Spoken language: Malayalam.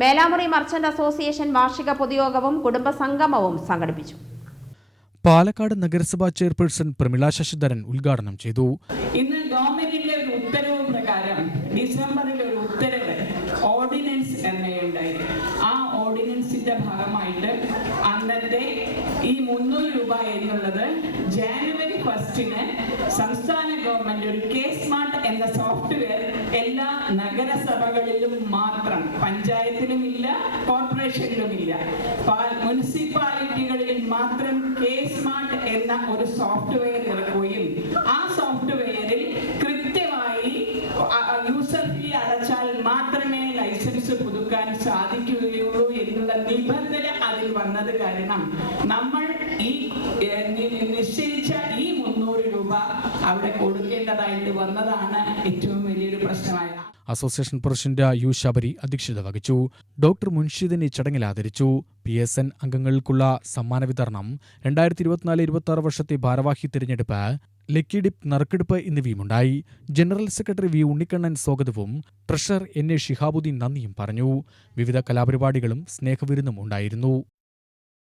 മേലാമുറി മർച്ചന്റ് അസോസിയേഷൻ വാർഷിക പൊതുയോഗവും കുടുംബസംഗമവും സംഘടിപ്പിച്ചു. പാലക്കാട് നഗരസഭാ ചെയർപേഴ്സൺ പ്രമിള ശശിധരൻ ഉദ്ഘാടനം ചെയ്തു. ഇന്ന് ഗവൺമെന്റിന്റെ ഒരു ഉത്തരവ് പ്രകാരം ഡിസംബറിൽ ഒരു ഉത്തരവ് ഓർഡിനൻസ് എന്നുണ്ടായി ആ ഓർഡിനൻസിന്റെ ഭാഗമായിട്ട് അന്നത്തെ ഈ മുന്നൂറ് രൂപ എന്നുള്ളത് ജാനുവരി ഫസ്റ്റിന് സംസ്ഥാന ഗവൺമെന്റ് ഒരു കെ സ്മാർട്ട് എന്ന സോഫ്റ്റ്വെയർ എല്ലാ നഗരസഭകളിലും മാത്രം പഞ്ചായത്തിലും ഇല്ല കോർപ്പറേഷനിലും ഇല്ല മുനിസിപ്പാലിറ്റികളിൽ മാത്രം കെ സ്മാർട്ട് എന്ന ഒരു സോഫ്റ്റ്വെയർ ഇറക്കുകയും ആ സോഫ്റ്റ്വെയറിൽ കൃത്യമായി യൂസർ ഫീ അടച്ചാൽ മാത്രമേ ലൈസൻസ് പുതുക്കാൻ സാധിക്കുകയുള്ളൂ എന്നുള്ള നിബന്ധന അതിൽ വന്നത് കാരണം നമ്മൾ ഈ ഏഹ്, അവിടെ കൊടുക്കേണ്ടതായിട്ട് വന്നതാണ് ഏറ്റവും വലിയൊരു പ്രശ്നമായത്. അസോസിയേഷൻ പ്രസിഡന്റ് യു ശബരി അധ്യക്ഷത വഹിച്ചു. ഡോക്ടർ മുൻഷിദിനെ ചടങ്ങിൽ ആദരിച്ചു. പി എസ് എൻ അംഗങ്ങൾക്കുള്ള സമ്മാന വിതരണം രണ്ടായിരത്തി ഇരുപത്തിനാല് ഇരുപത്തി ആറ് വർഷത്തെ ഭാരവാഹി തിരഞ്ഞെടുപ്പ് ലക്കി ഡിപ്പ് നറുക്കെടുപ്പ് എന്നിവയുമുണ്ടായി. ജനറൽ സെക്രട്ടറി വി ഉണ്ണിക്കണ്ണൻ സ്വാഗതവും ട്രഷറർ എൻ എ ഷിഹാബുദ്ദീൻ നന്ദിയും പറഞ്ഞു. വിവിധ കലാപരിപാടികളും സ്നേഹവിരുന്നും ഉണ്ടായിരുന്നു.